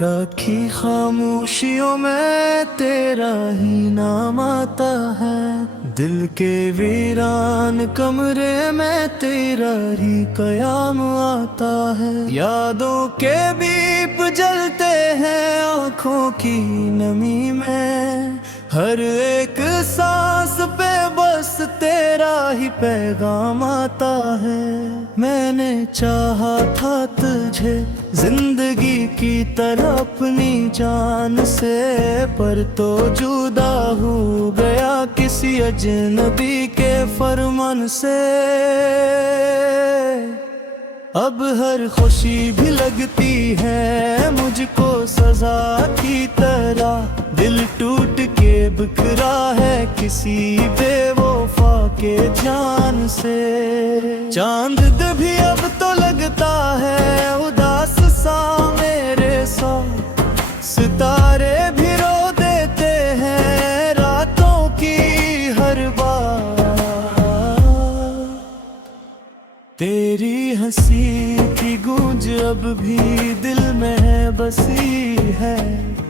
राखी खामोशियों में तेरा ही नाम आता है। दिल के वीरान कमरे में तेरा ही कयाम आता है। यादों के दीप जलते हैं आँखों की नमी में। हर एक सांस पे बस तेरा ही पैगाम आता है। मैंने चाहा था तुझे जिंदगी की तरह अपनी जान से, पर तो जुदा हो गया किसी अजनबी के फरमान से। अब हर खुशी भी लगती है मुझको सजा की तरह। दिल टूट के बिखरा है किसी बेवफा के जान से। चांद भी अब तो लगता है उदास सा मेरे साथ। सितारे भी रो देते हैं रातों की हर बार। तेरी हंसी की गूंज अब भी दिल में बसी है,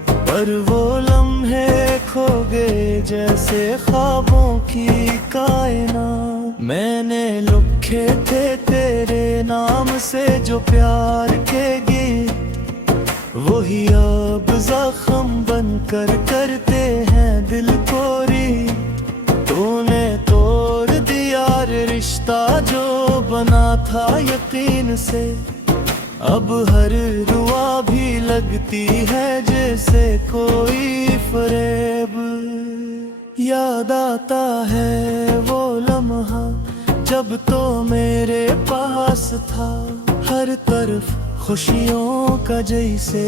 पर वो लम्हे खो गए जैसे ख्वाबों की कायनात। मैंने लिखे थे तेरे नाम से जो प्यार के गीत, वही अब जख्म बनकर करते हैं दिल कोरी। तूने तोड़ दिया रिश्ता जो बना था यकीन से। अब हर रुआ भी लगती है जैसे कोई फरेब। याद आता है वो लम्हा जब तो मेरे पास था। हर तरफ खुशियों का जैसे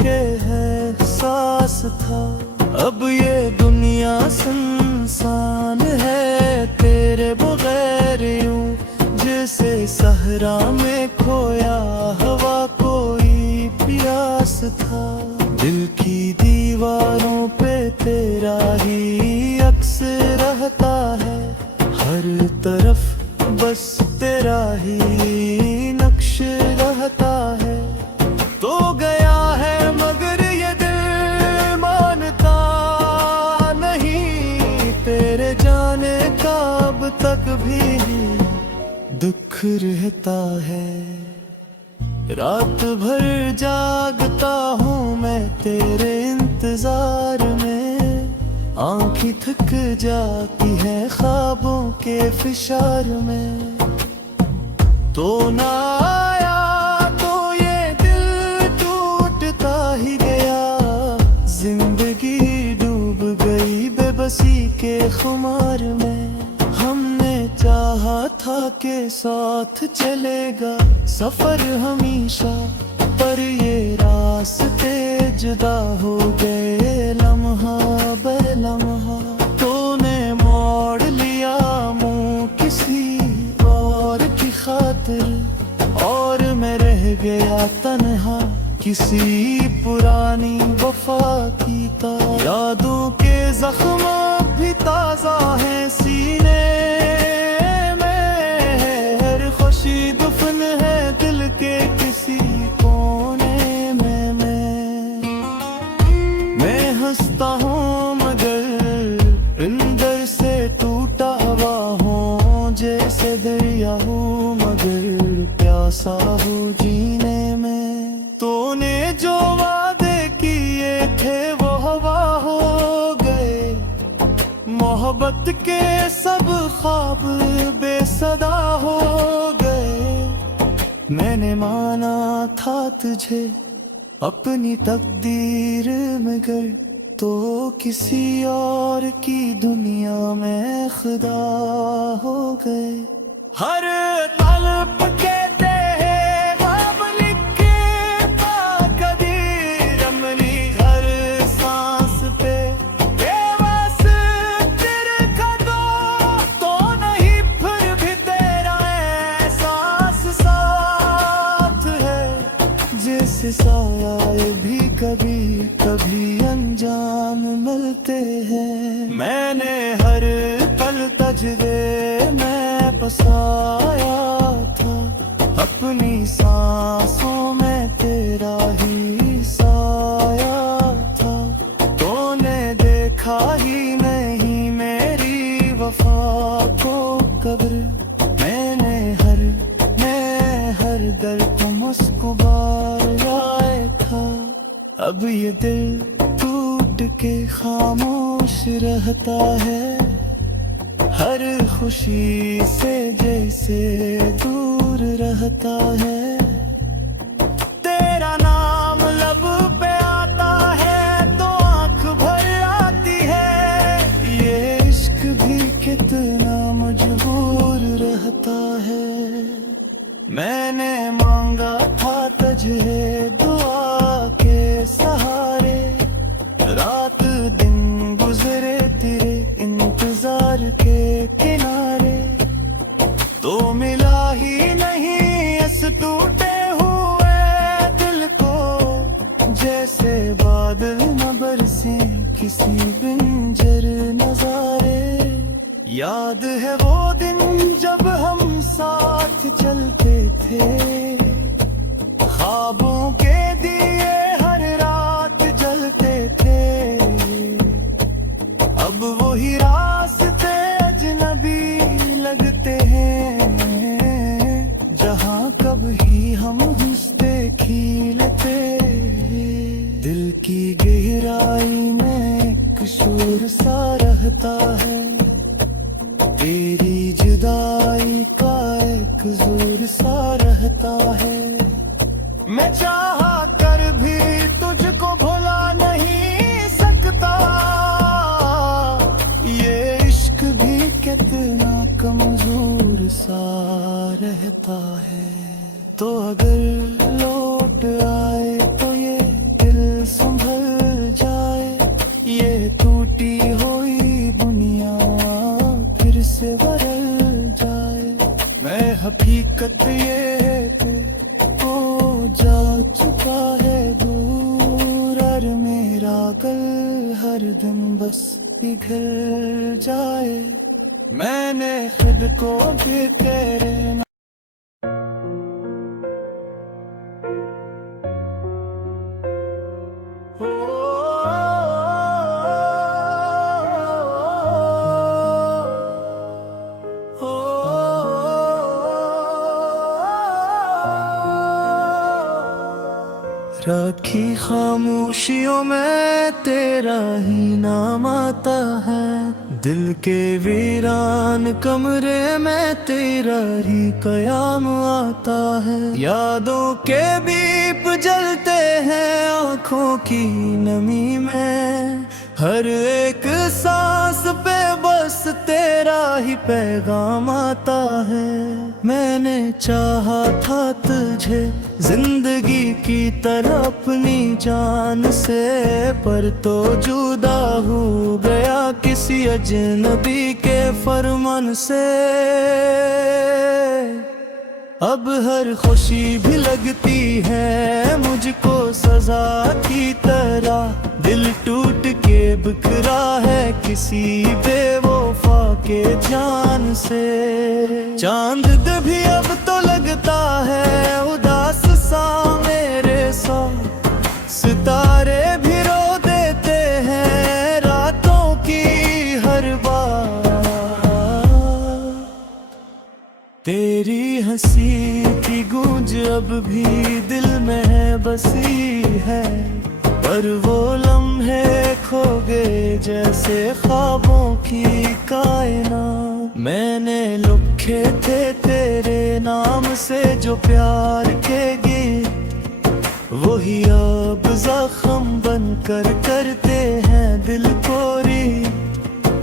के है सांस था। अब ये दुनिया सुनसान है तेरे बगैर यूं, जैसे सहरा में खोया हवा कोई प्यास था। दिल की दीवारों पे तेरा ही अक्स रहता है। हर तरफ बस तेरा ही नक्श रहता है। तो गया है मगर ये दिल मानता नहीं, तेरे जाने का अब तक भी दुख रहता है। रात भर जागता हूँ मैं तेरे इंतजार में। आँखें थक जाती है ख्वाबों के फिशार में। तो ना आया तो ये दिल टूटता ही गया। जिंदगी डूब गई बेबसी के खुमार में। हमने चाहा था के साथ चलेगा सफर हमेशा, पर ये रास्ते जुदा हो गए लम्हा बर लम्हा। तूने मोड़ लिया मुँह किसी और की खातिर, और मैं रह गया तन्हा किसी पुरानी वफा की तरह। यादों के जख्म भी ताजा है सीने में। हर खुशी दफन है दिल के किसी कोने में। मैं हंसता हूँ मगर अंदर से टूटा हुआ हूँ। जैसे दरिया हूँ मगर प्यासा हूँ जीने में। तूने जो वादे किए थे वो हवा हो गए। मोहब्बत के सब ख्वाब बेसदा हो गए। मैंने माना था तुझे अपनी तकदीर मगर, तो किसी और की दुनिया में खुदा हो गए। हर तलब कहते हैं ख्वाब लिखे ताकदीर अपनी। हर सांस पे बेबस तेरे कदम तो नहीं, फिर भी तेरा एहसास साथ है। जैसे साया भी कभी कभी अनजान मिलते हैं। मैंने हर पल तजदे में बसाया था। अपनी सांसों में तेरा ही साथ अगर तुम मुस्कुराए आए था। अब ये दिल टूट के खामोश रहता है, हर खुशी से जैसे दूर रहता है। तेरा नाम लब पे आता है तो आंख भर आती है, ये इश्क भी कितना मजबूर रहता है। मैंने मांगा था तुझे दुआ के सहारे, रात दिन गुजरे तेरे इंतजार के किनारे, तो मिला ही नहीं इस टूटे हुए दिल को, जैसे बादल न बरसे किसी बिंजर नजारे। याद है वो दिन जब हम साथ चलते थे, ख्वाबों के दिए हर रात जलते थे। अब वही रास्ते अजनबी लगते हैं, जहाँ कभी हम हंसते खिलते। दिल की गहराई में एक शोर सा रहता है, तेरी जुदाई का एक जोर सा रहता है। मैं चाहा कर भी तुझको भुला नहीं सकता, ये इश्क भी कितना कमजोर सा रहता है। तो अगर लौट आए तो ये दिल संभल जाए, ये टूटी हुई दुनिया फिर से बदल जाए। मैं हकीकत ये पे हो जा चुका है दूर, और मेरा गल हर दिन बस पिघल जाए। मैंने खुद को भी तेरे रखी खामोशियों में तेरा ही नाम आता है, दिल के वीरान कमरे में तेरा ही कयाम आता है। यादों के दीप जलते हैं आँखों की नमी में, हर एक सांस पे बस तेरा ही पैगाम आता है। मैंने चाहा था तुझे जिंदगी की तरह अपनी जान से, पर तो जुदा हो गया किसी अजनबी के फरमान से। अब हर खुशी भी लगती है मुझको सजा की तरह, दिल टूट के बिखरा है किसी बेवफा के जान से। चांद भी अब तो लगता है उदास सा मेरे साथ, सितारे भी रो देते हैं रातों की हर बार। तेरी हंसी की गूंज अब भी दिल में है बसी है, पर वो लम्हे खो गए जैसे ख्वाबों की कायनात। मैंने लिखे थे तेरे नाम से जो प्यार के गीत, वही अब जख्म बनकर करते हैं दिल कोरी।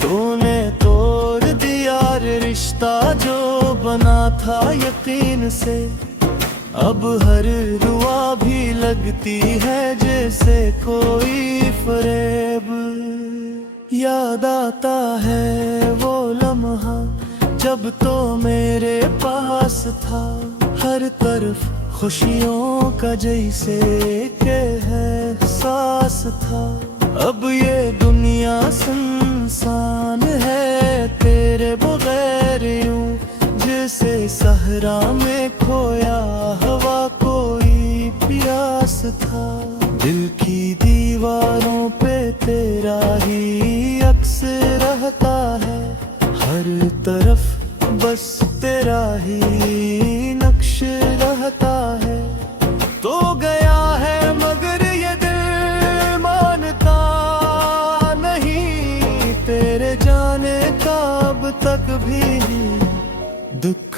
तूने तोड़ दिया रिश्ता जो बना था यकीन से, अब हर दुआ भी लगती है जैसे कोई फरेब। याद आता है वो लम्हा जब तो मेरे पास था, हर तरफ खुशियों का जैसे के है सांस था। अब ये दुनिया सुनसान है तेरे बगैर यूं, जैसे सहरा में खोया हवा कोई प्यास था। दिल की दीवारों पे तेरा ही अक्स रहता है, हर तरफ बस तेरा ही नक्श रहता है।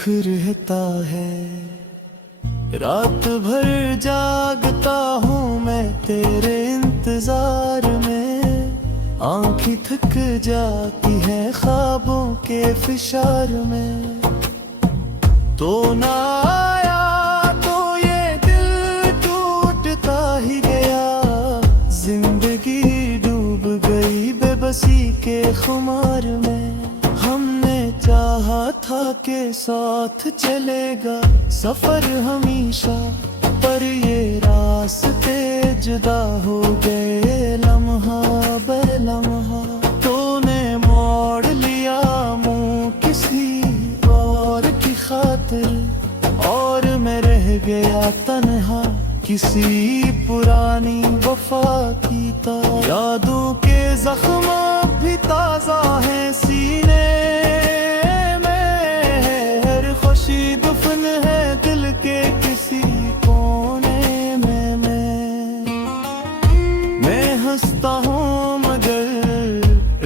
रहता है। रात भर जागता हूँ मैं तेरे इंतजार में, आँखें थक जाती है ख्वाबों के फिशार में। तो ना आया तो ये दिल टूटता ही गया, जिंदगी डूब गई बेबसी के खुमार में। हमने चाहा था के साथ चलेगा सफर हमेशा, पर ये रास्ते जुदा हो गए लम्हा बे लम्हा। तूने मोड़ लिया मुंह किसी और की खातिर, और मैं रह गया तन्हा किसी पुरानी वफा की तरह। यादों के जख्म भी ताजा है सीने में, हर खुशी दफन है दिल के किसी कोने में। मैं हंसता हूँ मगर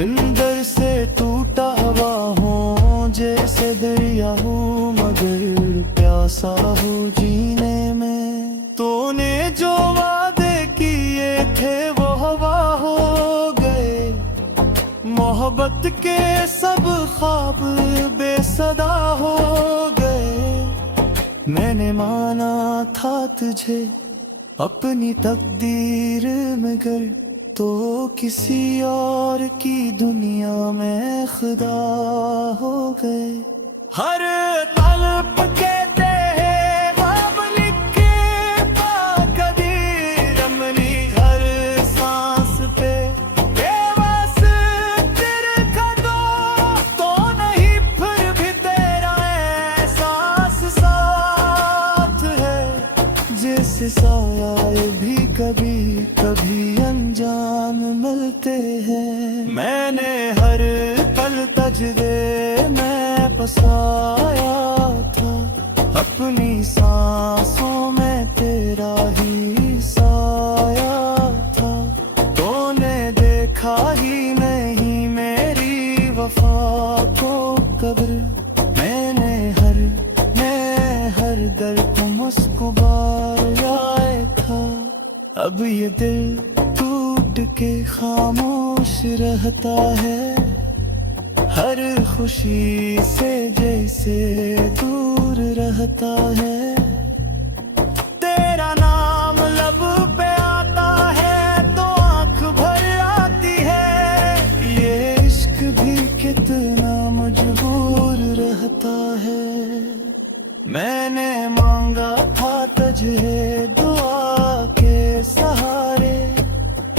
अंदर से टूटा हुआ हूँ, जैसे दरिया हूँ मगर प्यासा हूँ जीने में। तूने जो वादे किए थे वो हवा हो गए, मोहब्बत के सब ख्वाब बेसदा हो गए। मैंने माना था तुझे अपनी तकदीर मगर, तो किसी और की दुनिया में खुदा हो गए। हर तलब कहते हैं ख्वाब लिख के बाकदीर अमली, हर सांस पे बेबस तेरे कदम तो नहीं, फिर भी तेरा एहसास साथ है। जैसे साया भी कभी कभी अनजान मिलते हैं। मैंने हर पल तजदे में बसाया था, अपनी सांसों में तेरा ही साया था। तूने देखा ही नहीं मेरी वफा को कब्र, मैं हर दर को मुस्कुराया था। अब ये दिल टूट के खामोश रहता है, हर खुशी से जैसे दूर रहता है। तेरा नाम लब पे आता है तो आंख भर आती है, ये इश्क भी कितना मजबूर रहता है। मैंने मांगा था तुझे दुआ के सहारे,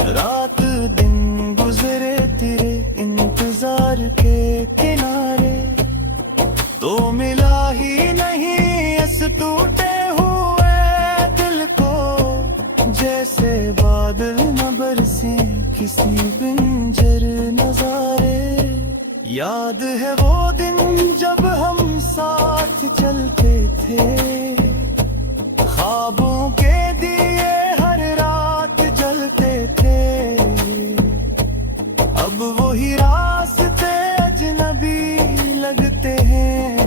रात दिन गुजरे तेरे इंतजार के किनारे। तो मिला ही नहीं इस टूटे हुए दिल को, जैसे बादल न बरसे किसी बिंजर नजारे। याद है वो दिन जब हम साथ चलते थे, ख्वाबों के दिए हर रात जलते थे। अब वही रास्ते अजनबी लगते हैं,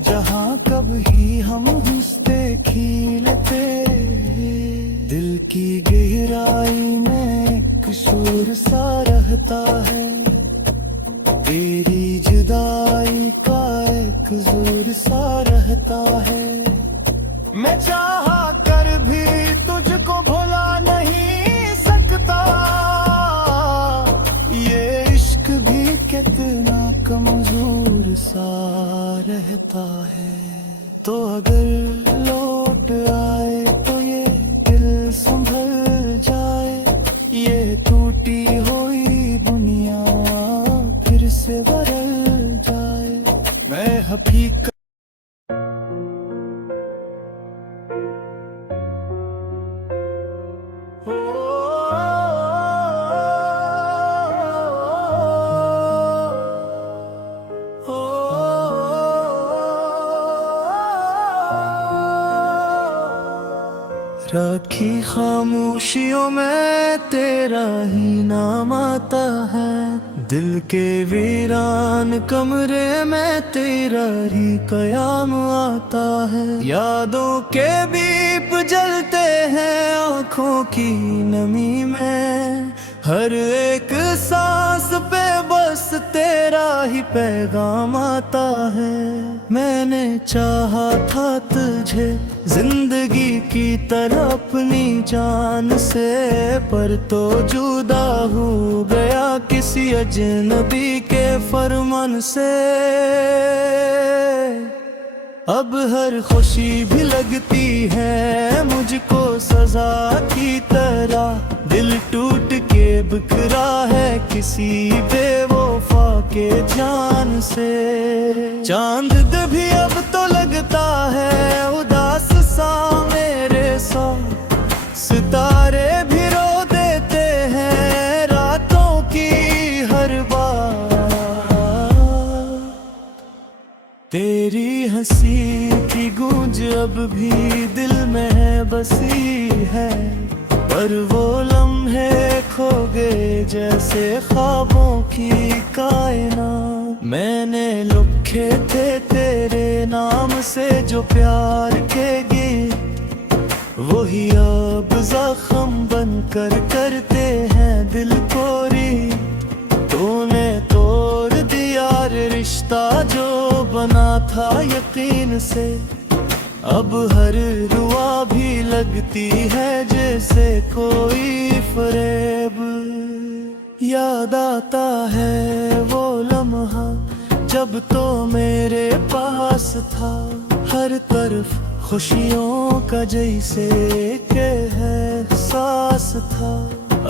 जहाँ कभी हम हंसते खिलते। दिल की गहराई में कसूर सा रहता है, तेरी जुदाई का एक जोर सा रहता है। मैं चाहा कर भी तुझको भुला नहीं सकता, ये इश्क भी कितना कमजोर सा रहता है। तो अगर लौट आए तो ये दिल संभल जाए, ये टूटी हुई दुनिया फिर से बदल जाए। मैं हकीकत राखी खामोशियों में तेरा ही नाम आता है। दिल के वीरान कमरे में तेरा ही कयाम आता है। यादों के दीप जलते हैं आँखों की नमी में, हर एक सांस पे बस तेरा ही पैगाम आता है। मैंने चाहा था तुझे जिंदगी की तरह अपनी जान से, पर तो जुदा हो गया किसी अजनबी के फरमान से। अब हर खुशी भी लगती है मुझको सजा की तरह, दिल टूट के बिखरा है किसी बेवफा के जान से। चांद भी अब तो लगता है उदास सा मेरे साथ, सितारे भी रो देते हैं रातों की हर बार। तेरी हंसी की गूंज अब भी दिल में बसी है, पर वो लम्हे खो गए जैसे ख्वाबों की कायनात। मैंने लिखे थे तेरे नाम से जो प्यार के गीत, वही अब जख्म बनकर करते हैं दिल को री। तूने तोड़ दिया रिश्ता जो बना था यकीन से, अब हर रुआ भी लगती है जैसे कोई फरेब। याद आता है वो लम्हा जब तो मेरे पास था, हर तरफ खुशियों का जैसे के है एहसास था।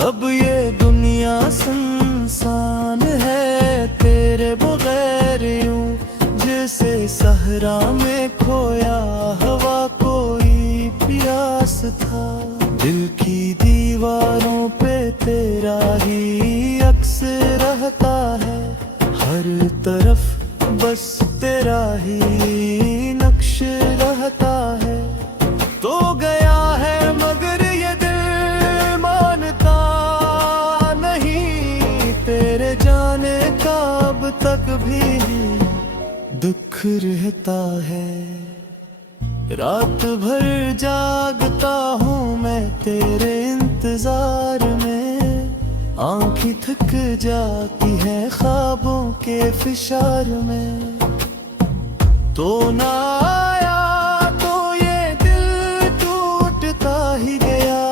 अब ये दुनिया सुनसान है तेरे बगैर यूं, जैसे सहरा में खोया हवा कोई प्यास था। दिल की दीवारों पे तेरा ही अक्स रहता है, हर तरफ बस तेरा ही नक्श रहता है। तो गया है मगर ये दिल मानता नहीं, तेरे जाने का अब तक भी दुख रहता है। रात भर जागता हूँ मैं तेरे इंतजार में, आँखें थक जाती है ख्वाबों के फिशार में। तो ना आया तो ये दिल टूटता ही गया,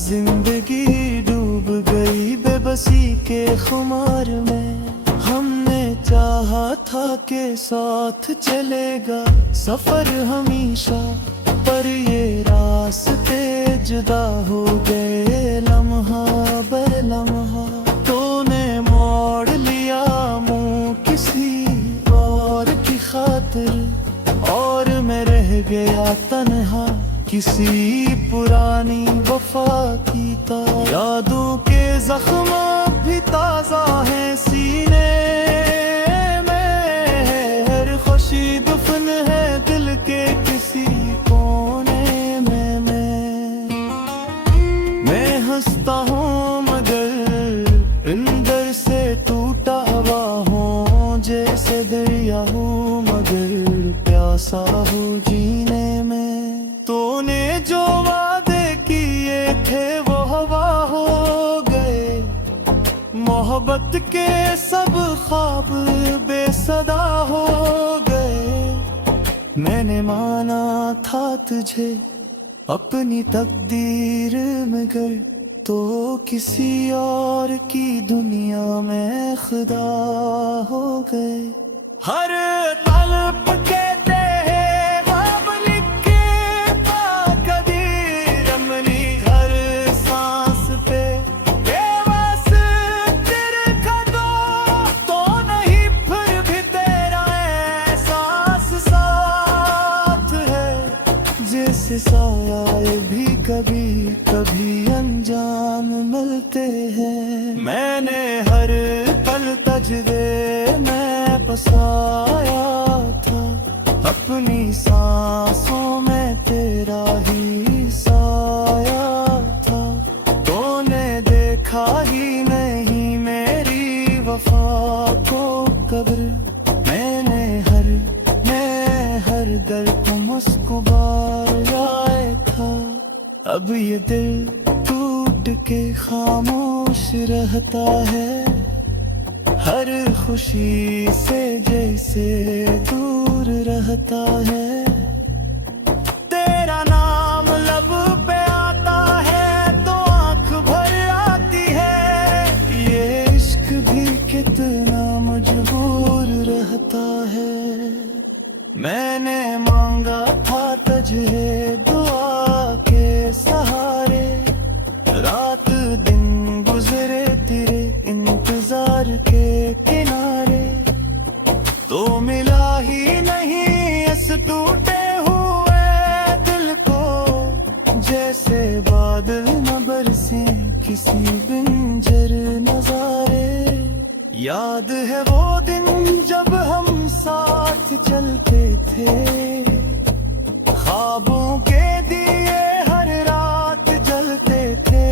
जिंदगी डूब गई बेबसी के खुमार में। हमने चाहा था के साथ चलेगा सफर हमेशा, पर ये रास्ते जुदा हो गए लम्हा बर लम्हा। तूने मोड़ लिया मुँह किसी और की खातिर, और मैं रह गया तन्हा किसी पुरानी वफा की तरह। यादों के जख्म भी ताजा है सीने में, हर खुशी दफन है दिल के किसी कोने में। मैं हंसता हूँ मगर अंदर से टूटा हुआ हूँ, जैसे दरिया हूँ मगर प्यासा हूँ जीने में। तूने जो वादे किए थे वो हवा हो गए, मोहब्बत के सब ख्वाब बेसदा हो गए। मैंने माना था तुझे अपनी तकदीर मगर, तो किसी और की दुनिया में खुदा हो गए। हर तलब कहते हैं ख्वाब लिखे ताकदीर, अपनी हर सांस पे बेबस तेरे कदम तो नहीं, फिर भी तेरा एहसास साथ है। जैसे साया भी कभी कभी अनजान मिलते हैं। मैंने हर पल तजदे में बसाया था, अपनी सांसों में तेरा ही साया था। तूने देखा ही नहीं मेरी वफा अब ये दिल टूट के खामोश रहता है, हर खुशी से जैसे दूर रहता है। तेरा नाम लब पे आता है तो आंख भर आती है, ये इश्क भी कितना मजबूर रहता है। मैंने मांगा था तुझे दुआ के सहारे, रात दिन गुजरे तेरे इंतजार के किनारे, तो मिला ही नहीं इस टूटे हुए दिल को, जैसे बादल न बरसे किसी बिंजर नजारे। याद है वो दिन जब हम साथ चलते थे, ख्वाबों के दिए हर रात जलते थे।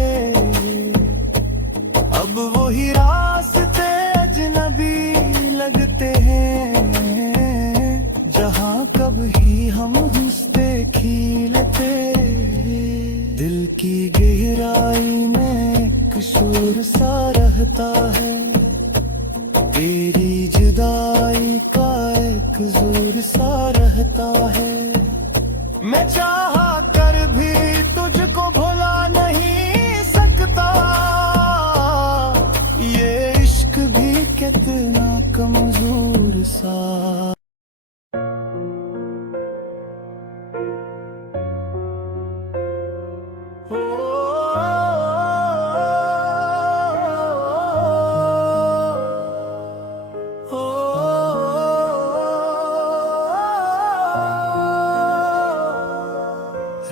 अब वही रास्ते अजनबी लगते हैं, जहाँ कभी हम हंसते खिलते। दिल की गहराई में एक शोर सा रहता है, तेरी जुदाई का एक जोर सा रहता है। मैं चाहा कर भी तुझको भुला नहीं सकता, ये इश्क भी कितना कमजोर सा।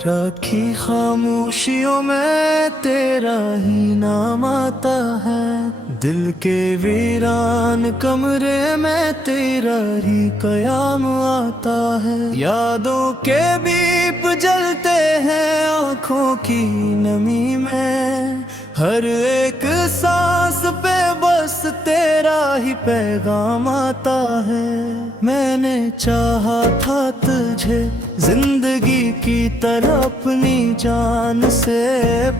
राखी खामोशियों में तेरा ही नाम आता है, दिल के वीरान कमरे में तेरा ही कयाम आता है। यादों के दीप जलते हैं आँखों की नमी में, हर एक सांस पे बस तेरा ही पैगाम आता है। मैंने चाहा था तुझे जिंदगी की तरह अपनी जान से,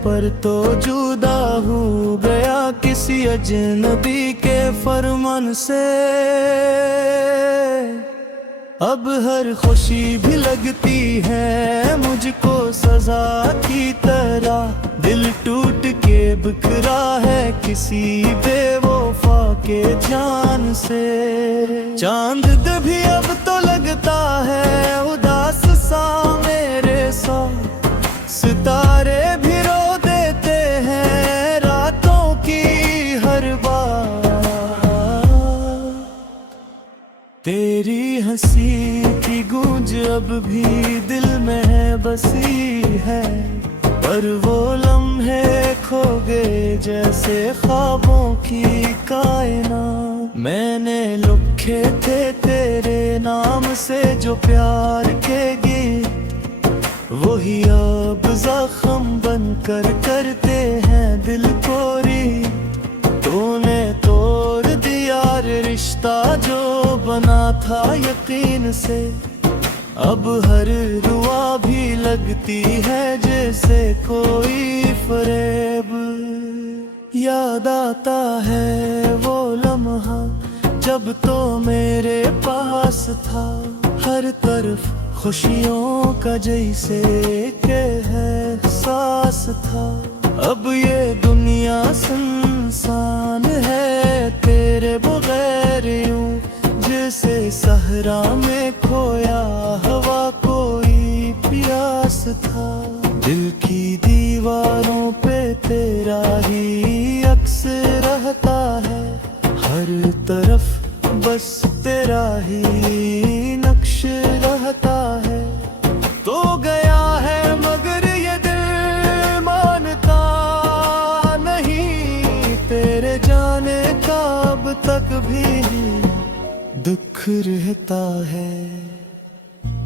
पर तो जुदा हो गया किसी अजनबी के फरमान से। अब हर खुशी भी लगती है मुझको सजा की तरह, दिल टूट के बिखरा है किसी बेवफा के जान से। चांद भी अब तो लगता है उदास सा मेरे साथ, सितारे भी रो देते हैं रातों की हर बार। तेरी हंसी की गूंज अब भी दिल में बसी है, पर वो लम्हे खो गए जैसे ख्वाबों की कायनात। मैंने लिखे थे तेरे नाम से जो प्यार के गीत, वही अब जख्म बनकर करते हैं दिल को री। तूने तोड़ दिया रिश्ता जो बना था यकीन से, अब हर रुआ भी लगती है जैसे कोई फरेब। याद आता है वो लम्हा जब तो मेरे पास था, हर तरफ खुशियों का जैसे के है एहसास था। अब ये दुनिया सुनसान है तेरे बगैर यूं, जैसे सहरा में खोया हवा कोई प्यास था। दिल की दीवारों पे तेरा ही अक्स रहता है, हर तरफ बस तेरा ही नक्श रहता है। तो गया है मगर ये दिल मानता नहीं, तेरे जाने का अब तक भी दुख रहता है।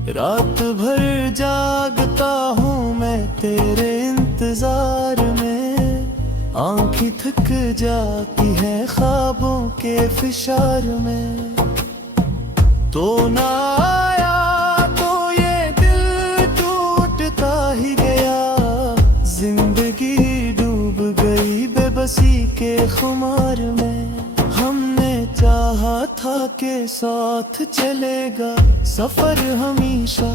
रात भर जागता हूँ मैं तेरे इंतजार में, आँखें थक जाती है ख्वाबों के फिशार में। तो ना आया तो ये दिल टूटता ही गया, खुमार में। हमने चाहा था कि साथ चलेगा सफर हमेशा,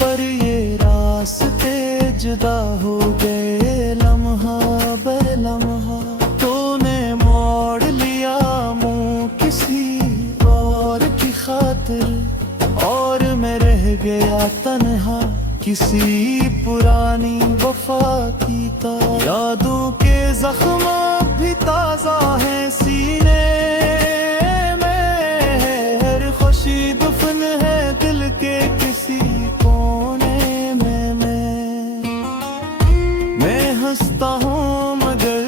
पर ये रास्ते जुदा हो गए लम्हा बर लम्हा। तूने मोड़ लिया मुंह किसी और की खातिर, और मैं रह गया तन्हा किसी पुरानी वफा की तरह। यादों के जख्म भी ताजा है सीने में, खुशी दफन है दिल के किसी कोने में। मैं हंसता हूँ मगर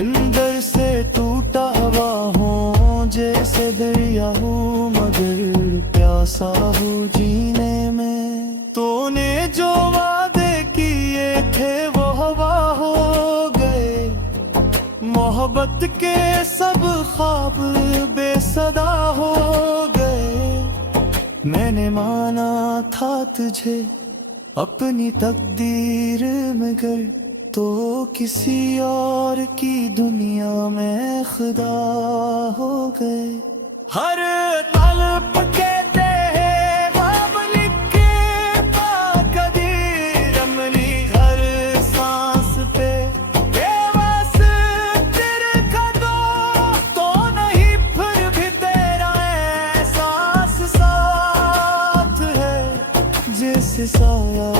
अंदर से टूटा हुआ हूँ, जैसे दरिया हूँ मगर प्यासा हूँ जीने में। तूने जो वादे किए थे वो हवा हो गए, मोहब्बत के सब ख्वाब बेसदा हो गए। मैंने माना था तुझे अपनी तकदीर मगर, तो किसी और की दुनिया में खुदा हो गए। हर तलब कहते हैं ख्वाब लिख के बाकदीर, अपनी हर सांस पे बेबस तेरे कदमों तो नहीं, फिर भी तेरा एहसास साथ है, जिस साया